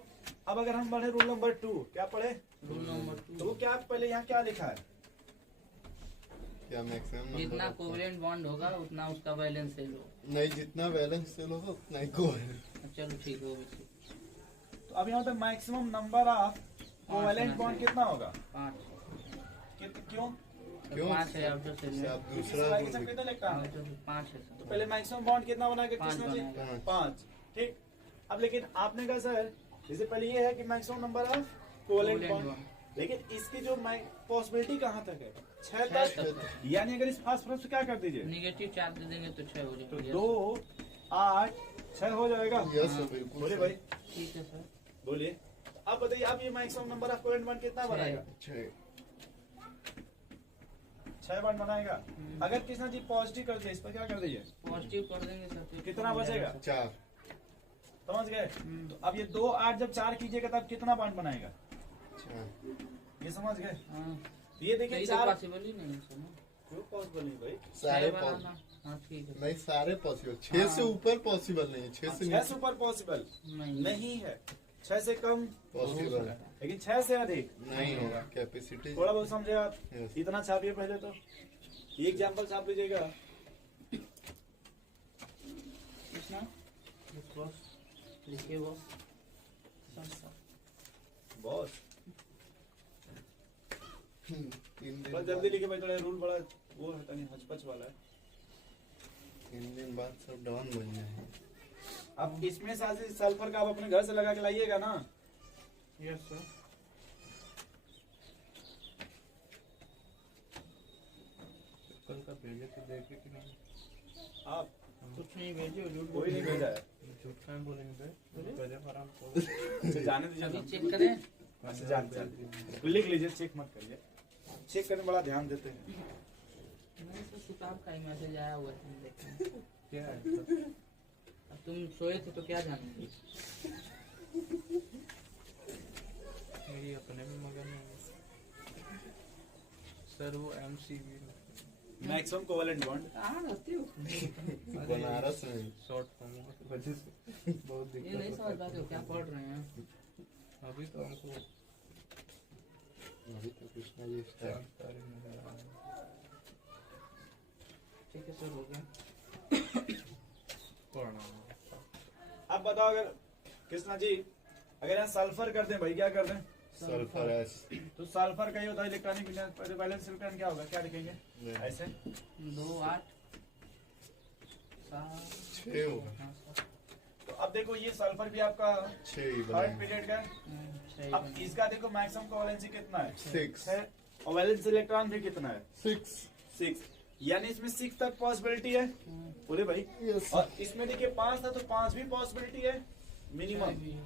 अब अगर हम पढ़े रूल नंबर 2 क्या पढ़े? रूल नंबर तो वो 2 क्या पहले यहाँ क्या लिखा है? क्या मैक्सिमम जितना कोवलेंट बॉन्ड होगा उतना उसका बैलेंस है लो। नहीं, जितना बैलेंस सेल होगा उतना ही कोवैलेंट। चलो ठीक है वो भी ठीक। तो अब यहाँ पे maximum number of covalent bond कितना होगा? 5 क्यों? क्यों? 5 है आउटर सेल में। आप दूसरा दूसरा कितना लगता है? आउटर सेल 5 है तो सर। पहले मैक्सिमम बॉन्ड कितना बनाएगा? 5 किसने जी? बनाएगा। 5। ठीक। अब लेकिन आपने कहा सर जैसे पहले ये है कि maximum number of covalent covalent bond, bond. लेकिन इसकी जो पॉसिबिलिटी कहाँ तक है? 6 6 तक। तक। यानी अगर इस फास्फोरस से क्या कर दीजिए निगेटिव चार्ज दे देंगे तो 6 हो तो जाएगा। 2 8 6 हो जाएगा। यस सर, बिल्कुल बोलिए सर। भाई ठीक है सर। बोलिए। अब बताइए अब ये maximum number of covalent bond कितना 6 बनाएगा? 6 बॉन्ड बनाएगा। अगर कृष्णा जी पॉजिटिव कर दिए इस पर क्या कर दीजिए? पॉजिटिव कर देंगे सर तो कितना बचेगा? 4। समझ गए? तो अब ये 2 8 जब 4 कीजिएगा तब कितना बॉन्ड बनाएगा? 4 ये समझ गए? हाँ ये देखिए ये तो 4 पॉसिबल ही नहीं है सर ना। क्यों पॉसिबल नहीं भाई? सारे 6 पॉसिबल बनाना। हाँ ठीक है नहीं, सारे पॉसिबल। 6 से ऊपर पॉसिबल नहीं है, 6 से 6 नीचे से ऊपर पॉसिबल नहीं नहीं है, 6 से कम पॉसिबल लेकिन 6 से अधिक नहीं होगा। कैपेसिटी थोड़ा बहुत समझे आप? Yes. इतना छापिए पहले तो ये एग्जाम्पल छाप लीजिएगा। कृष्णा बस लिखिए वो बहुत 3 दिन बस जल्दी लिखे भाई, थोड़ा रूल बड़ा वो है तनी हचपच वाला है। 3 दिन बाद सब डाउन बन जाएंगे। अब इसमें साथ सल्फर का आप अपने घर से लगा के लाइएगा ना। Yes sir. कल का भेजे तो देखे कि नहीं? आप कुछ नहीं भेजो झूठ कोई नहीं भेजा है। झूठ क्या बोलेंगे भाई? पहले आराम को अच्छा, जाने दीजिए अभी ना। चेक करें। अच्छा जान लिख लीजिए, चेक मत करिए। चेक करने में बड़ा ध्यान देते हैं। नहीं तो किताब का ही मैसेज आया हुआ है, देखें। क्या है सर? अब तुम सोए थे तो क्या जानेंगे? मेरी अपने में मगन नहीं है सर। वो MCV मैक्सिमम कोवैलेंट बॉन्ड कहाँ रहते हो? बनारस में शॉर्ट फॉर्म की वजह से बहुत ये दिक्कत नहीं समझ होता पाते हो क्या पढ़ रहे हैं? है। अभी तो हमको अभी तो कृष्णा जी स्टार्ट। जानकारी नहीं आ रहा है। ठीक है सर हो गया। पढ़ना अब बताओ अगर कृष्णा जी अगर यहाँ सल्फर कर दें भाई, क्या कर दें? सल्फर एस तो सल्फर का ही होता है इलेक्ट्रॉनिक वैलेंस इलेक्ट्रॉन क्या होगा, क्या लिखेंगे ऐसे? 2 8 7 6 होगा। हाँ सर। तो अब देखो ये सल्फर भी आपका 6 ही थर्ड बनाएंगे। पीरियड का है। सही अब बना। इसका देखो मैक्सिमम कोवैलेंसी कितना है? 6 है। और वैलेंस इलेक्ट्रॉन भी कितना है? 6 यानी इसमें 6 तक पॉसिबिलिटी है। बोले भाई। यस। और इसमें देखिए 5 था तो 5 भी पॉसिबिलिटी है मिनिमम, भी है।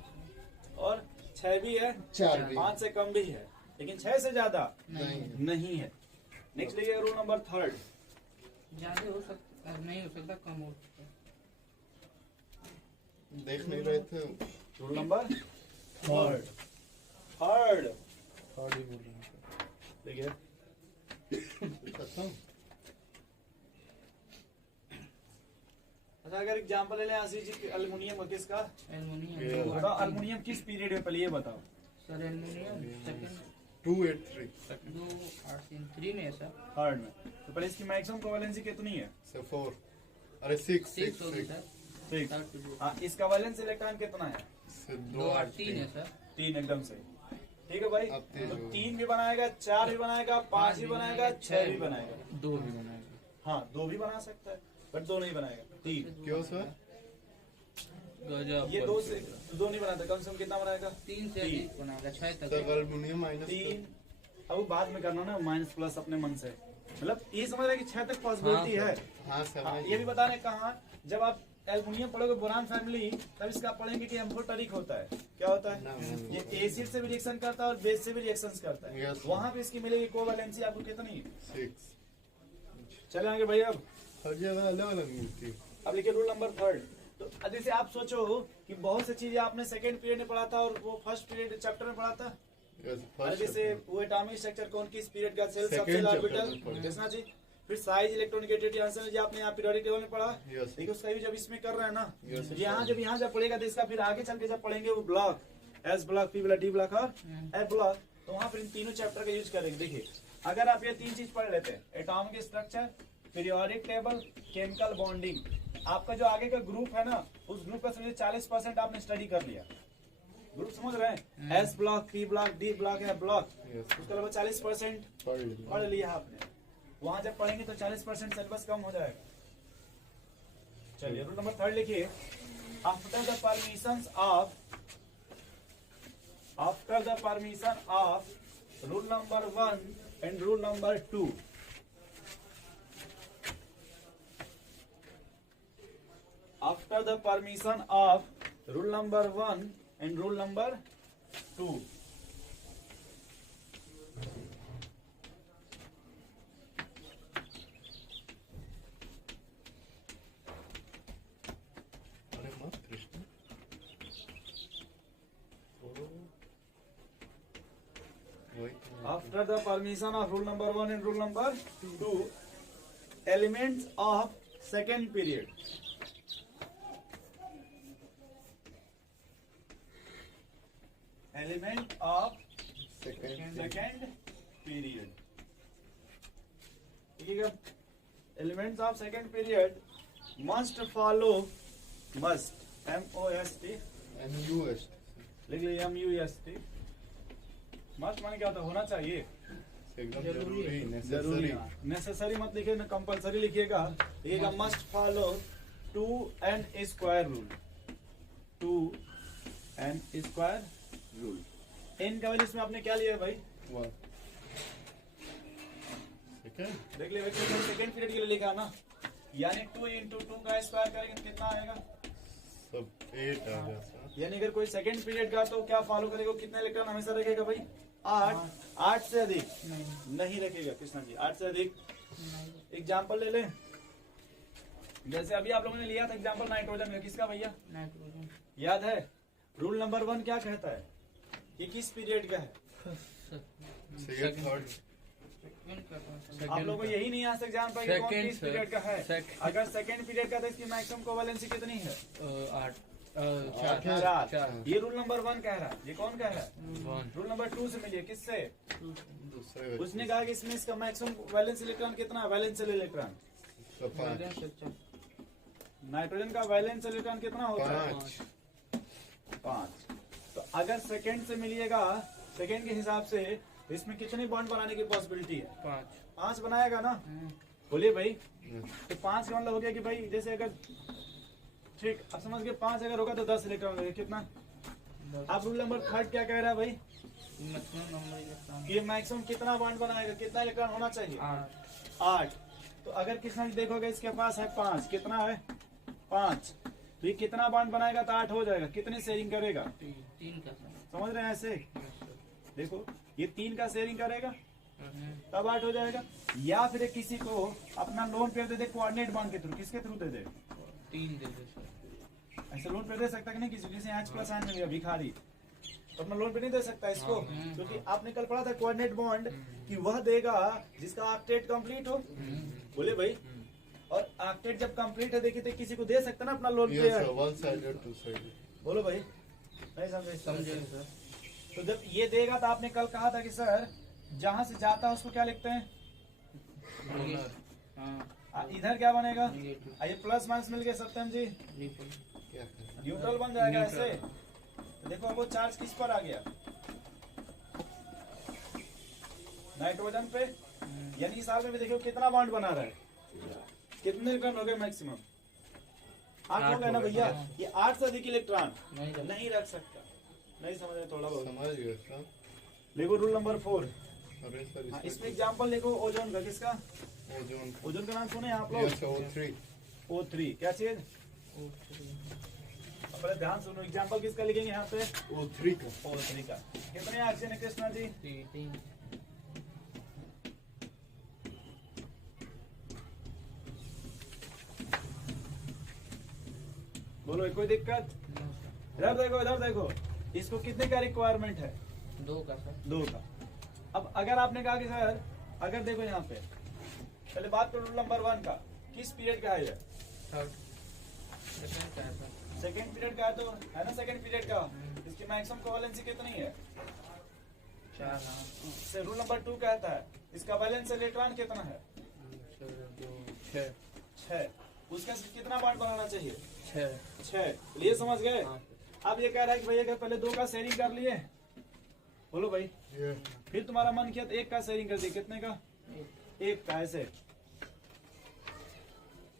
और 6 भी है, 4 भी 5 से कम भी है, लेकिन 6 से ज्यादा नहीं। नहीं है। नेक्स्ट लिखिए रूल नंबर 3। ज्यादा हो सकता नहीं हो सकता, कम हो सकता है। देख नहीं रहे थे। रूल नंबर 3 थर्ड ही बोल रहे हैं सर। देखिए। खत्म। अच्छा अगर एग्जांपल ले लें आशीष जी एल्युमिनियम किसका? एल्युमिनियम बताओ एल्युमिनियम किस पीरियड में, पहले ये बताओ। सर एल्युमिनियम सेकंड 283 2 8 3 3 में है सर। थर्ड में। तो पहले इसकी मैक्सिमम कोवैलेंसी कितनी है? से 4। अरे 6 6 होगी 6 सर। 6। थर्ड टू 2 हाँ इसका वैलेंस इलेक्ट्रॉन कितना है? से 2 2 8 3 है सर। 3 एकदम सही। ठीक है भाई। अब तेज तो हो। 3 भी बनाएगा, 4 भी बनाएगा, 5 भी बनाएगा, 6 भी बनाएगा। 2 भी बनाएगा। हाँ 2 भी बना सकता है बट 2 नहीं बनाएगा, 3। क्यों सर? गजब ये दो से दो नहीं बनाता, कम से कम कितना बनाएगा? 3 से तीन। अधिक बनाएगा 6 तक। तो एल्युमिनियम माइनस 3। अब वो बाद में करना ना, माइनस प्लस अपने मन से, मतलब ये समझ रहे हैं कि 6 तक पॉसिबिलिटी हाँ, है। हाँ हाँ, समझ ये भी बता रहे कहाँ, जब आप एल्युमिनियम पढ़ोगे बोरान फैमिली, तब इसका आप पढ़ेंगे कि एम्फोटेरिक होता है। क्या होता है? ना, ये एसिड से भी रिएक्शन करता है और बेस से भी रिएक्शन करता है। Yes. वहां पे इसकी मिलेगी कोवैलेंसी आपको कितनी? 6 चले आगे भैया। अब हर जगह अलग अलग मिलती है। अब लिखिए रूल नंबर 3। तो जैसे आप सोचो कि बहुत सी चीजें आपने सेकंड पीरियड में पढ़ा था और वो फर्स्ट पीरियड चैप्टर में पढ़ा था। Yes, अरे first जैसे chapter। वो एटॉमिक स्ट्रक्चर कौन किस पीरियड का, shell Second subshell chapter orbital, में पढ़ा। किसना जी, फिर साइज इलेक्ट्रॉनिक आंसर जो आपने यहाँ पीरियोडिक टेबल में पढ़ा। Yes. देखिए उसका भी जब इसमें कर रहे हैं ना, Yes. तो यहाँ जब पढ़ेगा तो इसका फिर आगे चल के जब पढ़ेंगे वो block, S block, P block, D block और एफ ब्लॉक, तो वहाँ फिर इन तीनों चैप्टर का यूज करेंगे। देखिए अगर आप ये 3 चीज पढ़ लेते हैं, atomic structure, periodic table, chemical bonding, आपका जो आगे का ग्रुप है ना, उस ग्रुप का समझिए 40% आपने स्टडी कर लिया। ग्रुप समझ रहे हैं? S block, P block, D block, F block, Yes. उसके अलावा 40% पढ़ लिया। पढ़ लिया आपने। वहां जब पढ़ेंगे तो 40% सिलेबस कम हो जाएगा। चलिए रूल नंबर 3 लिखिए। After the permission of rule number 1 and rule number 2, after the permission of rule number 1 and rule number 2, अरे मत कृष्ण। वही तो। after the permission of rule number 1 and rule number 2, elements of second period, element of Second. second period, ठीक है। elements of second period must follow, must, MOST, MUS। लिख लीजिए MUST। Must माने क्या होता है? होना चाहिए, एकदम जरूरी है। जरूरी, जरूरी। नेसेसरी। नेसेसरी मत लिखिए ना, कंपलसरी लिखिएगा। लिखिएगा must follow 2n square rule, 2n square rule. n का वैल्यू इसमें आपने क्या लिया है भाई? 1 सेकंड। देख लिया सेकंड पीरियड के लिए लिखा ना, यानी 2 into 2 का स्क्वायर करेंगे तो कितना आएगा? सब 8 आ जाता। यानी अगर कोई सेकंड पीरियड का तो क्या फॉलो करेगा, कितने इलेक्ट्रॉन हमेशा रखेगा भाई? 8 से अधिक नहीं रखेगा कृष्णा जी, 8 से अधिक। एग्जाम्पल ले लें, जैसे अभी आप लोगों ने लिया था एग्जाम्पल नाइट्रोजन का, किसका भैया नाइट्रोजन याद है? रूल नंबर 1 क्या कहता है? ये किस पीरियड का है? Second, third. आप लोगों को यही नहीं यहाँ से जान पाएंगे कौन Second, किस sir. पीरियड का है। Second. अगर सेकंड पीरियड का तो इसकी मैक्सिमम कोवैलेंसी कितनी है? 8 आठ है। 4। चार। ये रूल नंबर 1 कह रहा है, ये कौन कह रहा है? 1 रूल नंबर 2 से मिलिए, किससे? दूसरे उसने कहा कि इसमें इसका मैक्सिमम वैलेंस इलेक्ट्रॉन कितना है? वैलेंशियल इलेक्ट्रॉन। तो 5 नाइट्रोजन का वैलेंस इलेक्ट्रॉन कितना होता है? 5 5। तो अगर सेकंड से मिलिएगा, सेकंड के हिसाब से इसमें कितने बॉन्ड बनाने की पॉसिबिलिटी है? 5 बनाएगा ना? बोलिए भाई। तो 5 का मतलब हो गया कि भाई जैसे अगर, ठीक अब समझ गए, 5 अगर होगा तो 10 इलेक्ट्रॉन लगेगा। कितना? अब रूल नंबर 3 क्या कह रहा है भाई? मैक्सिमम नंबर इलेक्ट्रॉन ये मैक्सिमम कितना बॉन्ड बनाएगा, कितना इलेक्ट्रॉन होना चाहिए? 8। तो अगर किसने देखोगे इसके पास है 5, कितना है? 5। तो ये कितना बॉन्ड बनाएगा तो 8 हो जाएगा। कितने शेयरिंग करेगा? 3 का समझ रहे हैं ऐसे? देखो ये 3 का शेयरिंग करेगा तब 8 हो जाएगा। या फिर एक किसी को अपना लोन पे दे दे कोऑर्डिनेट बॉन्ड के थ्रू, किसके थ्रू दे दे? 3 दे दे सर। ऐसे लोन पे दे सकता कि नहीं? किसी जैसे H प्लस मिल गया भिखारी, तो अपना लोन पे नहीं दे सकता इसको, क्योंकि आपने कल पढ़ा था कोऑर्डिनेट बॉन्ड कि वह देगा जिसका ऑक्टेट कंप्लीट हो। बोले भाई, और ऑक्टेट जब कंप्लीट है देखिए तो किसी को दे सकता ना अपना लोन Yes, पे? sir. One sided, two sided. बोलो भाई, नहीं समझे? समझे सर। तो जब ये देगा तो आपने कल कहा था कि सर जहां से जाता है उसको क्या लिखते हैं? हाँ इधर क्या बनेगा? नेगेटिव ये प्लस माइनस मिल गए सत्यम जी, ट्रिपल क्या करें? न्यूट्रल बन जाएगा न्यूट्रल। ऐसे। तो देखो अब वो चार्ज किस पर आ गया? नाइट्रोजन पे। यानी इस साल में भी देखो कितना बॉन्ड बना रहा है, कितने इलेक्ट्रॉन हो गए मैक्सिमम? 8 हो गया ना भैया, ये 8 से अधिक इलेक्ट्रॉन नहीं रख- नहीं रख सकता। नहीं समझ में थोड़ा बहुत समझ गए सर। देखो रूल नंबर 4। अरे सर हाँ, इसमें एग्जांपल देखो ओजोन का, किसका? ओजोन ओजोन का नाम सुने आप लोग? यस O3 O3 क्या चीज? पहले ध्यान सुनो, एग्जांपल किसका लिखेंगे यहाँ पे? O3 का O3 का। कितने ऑक्सीजन है कृष्णा जी? 3 बोलो कोई दिक्कत? इधर देखो इसको कितने का रिक्वायरमेंट है? 2 का सर। 2 का। अब अगर आपने कहा कि सर अगर देखो यहाँ पे पहले बात करो रूल नंबर 1 का, किस पीरियड का है ये? थर्ड सेकंड का है सर। सेकेंड पीरियड का है, तो है ना सेकेंड पीरियड का। इसकी मैक्सिमम कोवेलेंसी कितनी है? 4 हाँ से रूल नंबर 2 कहता है इसका वैलेंस इलेक्ट्रॉन कितना है? 6। उसका कितना बार बनाना चाहिए? 6। ये समझ गए? अब ये कह रहा है कि भैया अगर पहले 2 का शेयरिंग कर लिए, बोलो भाई, ये फिर तुम्हारा मन किया तो 1 का शेयरिंग कर दिए, कितने का? 1 का, ऐसे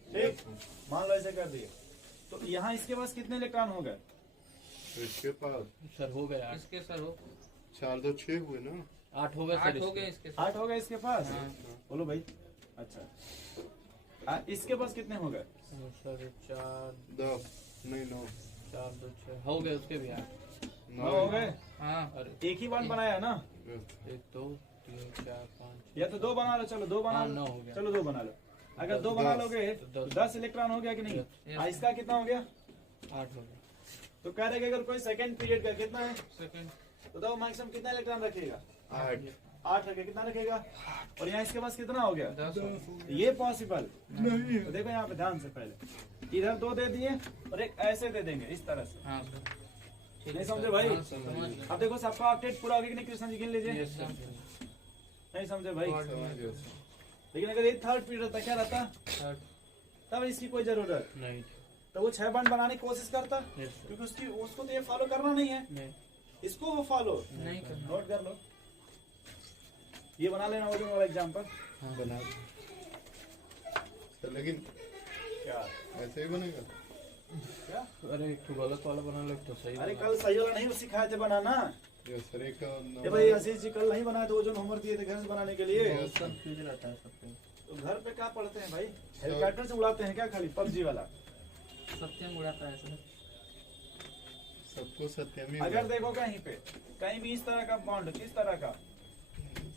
ठीक, मान लो ऐसे कर दिए, तो यहाँ इसके पास कितने इलेक्ट्रॉन हो गए? तो इसके पास सर हो गया इसके सर हो 4 2 6 हुए ना। 8 हो गया 8 सर हो इसके। गए इसके 8 हो गए इसके पास। हाँ। बोलो भाई, अच्छा इसके पास कितने हो गए? सर 4 10 नहीं 9 4 2 6 हो गए, उसके भी 8। 9 हो गए। हाँ अरे एक ही बार बनाया है ना? 1 2 3 4 5 या तो 2 बना लो, चलो 2 बना हाँ, लो, 9 हो गया। चलो 2 बना लो। अगर 2 बना लोगे तो 10 इलेक्ट्रॉन हो गया कि नहीं? Yes. इसका कितना हो गया? 8 हो गया। तो कह रहे कि अगर कोई सेकंड पीरियड का कितना है सेकंड तो दो मैक्सिमम कितना इलेक्ट्रॉन रखेगा? 8 8 रखेगा। कितना रखेगा? और यहाँ इसके पास कितना हो गया? 10 ये पॉसिबल नहीं। तो देखो यहाँ पे ध्यान से, पहले इधर 2 दे दिए और एक ऐसे दे देंगे इस तरह से। हाँ सर ठीक नहीं है समझे सर। भाई? हाँ, समझ गए। अब देखो सबका ऑक्टेट पूरा हो गया कि नहीं? कृष्ण जी गिन लीजिए। एकदम। नहीं समझे भाई? समझ गए सर। लेकिन अगर ये थर्ड पीरियड रहता क्या रहता? थर्ड तब इसकी कोई जरूरत, नहीं तो वो 6 बॉन्ड बनाने की कोशिश करता, Yes, sir. क्योंकि उसको तो ये फॉलो करना नहीं है, नहीं इसको वो फॉलो। नहीं करना। नोट कर लो, ये बना लेना ओजोन वाला एग्जांपल। बना दो। सर लेकिन क्या ऐसे ही बनेगा। क्या? अरे एक तो गलत वाला बना लो, एक तो सही अरे बना। कल सही वाला नहीं सिखाए थे बनाना। ये सर एक ये भाई आशीष जी कल नहीं बनाए थे ओजोन होमवर्क दिए थे घर से बनाने के लिए। Yes. कंफ्यूज रहता है सबको। तो घर पे क्या पढ़ते हैं भाई? हेलीकॉप्टर से उड़ाते हैं क्या खाली? पबजी वाला। सत्यम उड़ाता है सर। सबको सत्यम ही अगर देखो कहीं पे कहीं भी इस तरह का बॉन्ड, किस तरह का,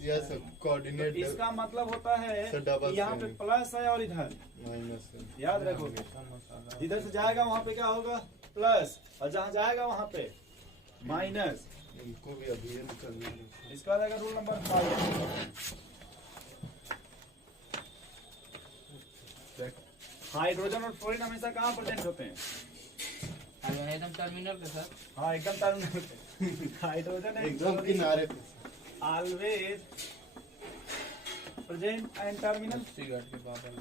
यस सर तो कोऑर्डिनेट इसका मतलब होता है सर, डबल कि यहाँ पे सेम। प्लस है और इधर माइनस है। याद रखोगे। मसाला जिधर से जाएगा वहाँ पे क्या होगा? प्लस, और जहाँ जाएगा वहाँ पे माइनस। इनको भी अभी ये निकलना है। इसका रहेगा रूल नंबर 5। हाइड्रोजन और फ्लोरीन हमेशा कहाँ प्रेजेंट होते हैं? एकदम टर्मिनल पे सर। हाँ एकदम टर्मिनल पे। हाइड्रोजन एकदम किनारे पे always present and terminal. Cigarette के बादल।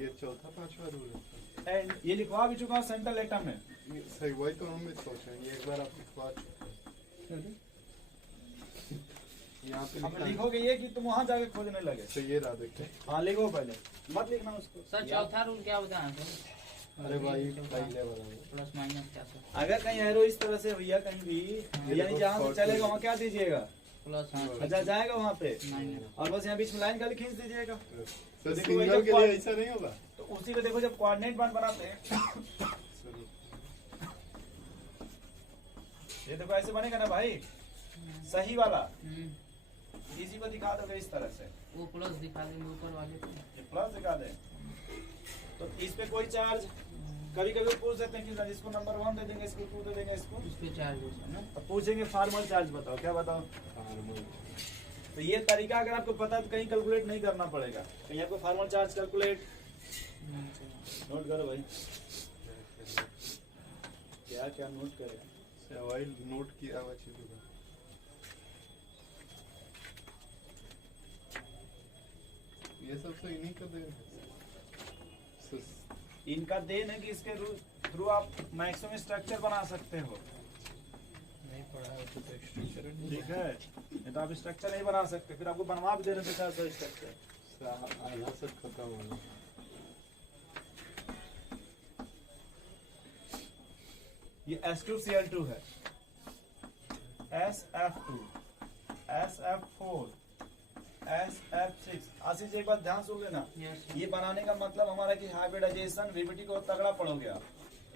ये चौथा पांचवा रूल है सर। एंड ये लिखवा भी चुका हूँ सेंट्रल एटम में। ये सही वही तो हम भी सोच रहे हैं। ये एक बार आप लिखवा चुके हैं। यहाँ पे अब लिखा है। लिखोगे ये कि तुम वहाँ जाके खोजने लगे। तो ये रहा देखिए। हाँ लिखो पहले, मत लिखना उसको। सर चौथा रूल क्या बताया सर? अरे भाई पहले वाला है। प्लस माइनस क्या सर? अगर कहीं एरो इस तरह से भैया कहीं भी, यानी जहाँ से चलेगा वहाँ क्या दीजिएगा? प्लस हाँ अच्छा जाएगा वहाँ पे, माइनस। और बस यहाँ बीच में लाइन खाली खींच दीजिएगा। सर देखो सिंगल भाई, के जब लिए ऐसा नहीं होगा। तो उसी को देखो जब कोऑर्डिनेट बॉन्ड बनाते हैं, ये देखो ऐसे बनेगा ना भाई, सही वाला। इसी को दिखा दोगे इस तरह से, वो प्लस दिखा देंगे ऊपर वाले को। ये प्लस दिखा दे, तो इस पे कोई चार्ज कभी कभी पूछ देते हैं कि इसको नंबर 1 दे देंगे, इसको 2 दे देंगे, इसको उस पे चार्ज होता है ना। तो पूछेंगे फॉर्मल चार्ज बताओ, क्या बताओ? तो ये तरीका अगर आपको पता है तो कहीं कैलकुलेट नहीं करना पड़ेगा, कहीं आपको फॉर्मल चार्ज कैलकुलेट नोट करो भाई। क्या क्या नोट करें? वही नोट किया हुआ चीज होगा। ये सब सही नहीं कर देगा। इनका देन है कि इसके थ्रू आप मैक्सिमम स्ट्रक्चर बना सकते हो। नहीं पढ़ा है तो स्ट्रक्चर ठीक है, नहीं तो आप स्ट्रक्चर नहीं बना सकते, फिर आपको बनवा भी देने से स्ट्रक्चर। आधा सब खत्म होगा। ये S2Cl2 है, SF2, SF4, SF6। आशीष एक बात ध्यान सुन लेना, ये बनाने का मतलब हमारा कि हाइब्रिडाइजेशन वीबीटी को तगड़ा पढ़ोगे आप।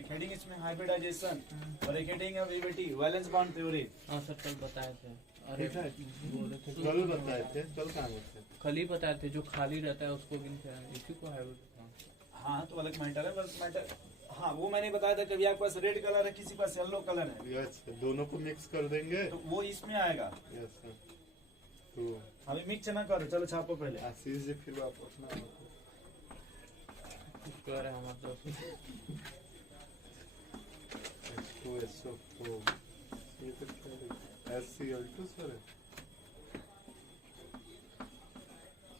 एक हेडिंग इसमें हाइब्रिडाइजेशन और एक हेडिंग है वीबीटी वैलेंस बॉन्ड थ्योरी। हाँ सर कल बताए थे। अरे ठीक है। बोले थे कल बताए थे, कल कहाँ गए थे? कल ही बताए थे, जो खाली रहता है उसको गिनते हैं, इसी को है। हाँ तो अलग मैटर है, बस मैटर। हाँ वो मैंने बताया था, कभी आपके पास रेड कलर है, किसी के पास येलो कलर है, यस, दोनों को मिक्स कर देंगे। तो वो इसमें आएगा। Yes sir. तो अभी मिक्स ना करो, चलो छापो पहले। आशीष जी फिर आप अपना कह रहे हमारे दोस्त H2SO4 ये तो क्या है? SCl2 सर है।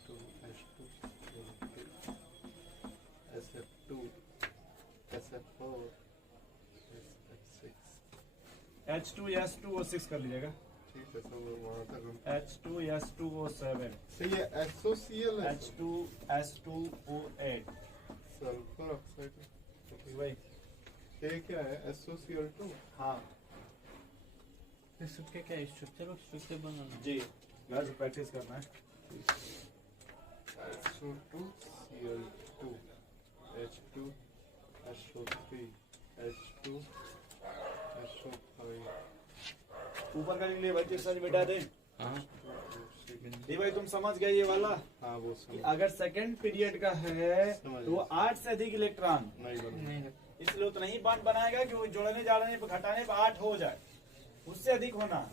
तो H2 SF2 SF4 SF6 H2S2O6 कर लीजिएगा, ठीक है सर, वहाँ तक हम H2S2O7, सही है। SOCl है H2S2O8। Sulphur oxide. वही ये क्या है? SOCl2। हाँ ये सबके क्या स्ट्रक्चर बनाना जी, घर से प्रैक्टिस करना है। SO2Cl2 H2SO3 H2SO5 ऊपर का लिख लिए भाई, तेरे साथ मिटा दे। हाँ ये भाई तुम समझ गए ये वाला, हाँ वो कि समझ अगर सेकंड पीरियड का है समझ तो वो 8 से अधिक इलेक्ट्रॉन, नहीं बना। नहीं इसलिए उतना ही बॉन्ड बनाएगा कि वो जोड़ने जाड़ने पर घटाने पर 8 हो जाए, उससे अधिक होना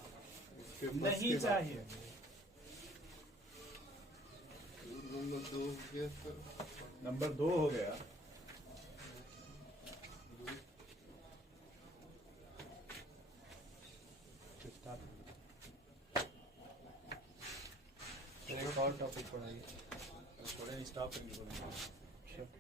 इसके बस नहीं की बात चाहिए। नंबर 2 हो गया सर। नंबर 2 हो गया। एक और टॉपिक पढ़ाइए। थोड़े स्टॉप करके बोलेंगे।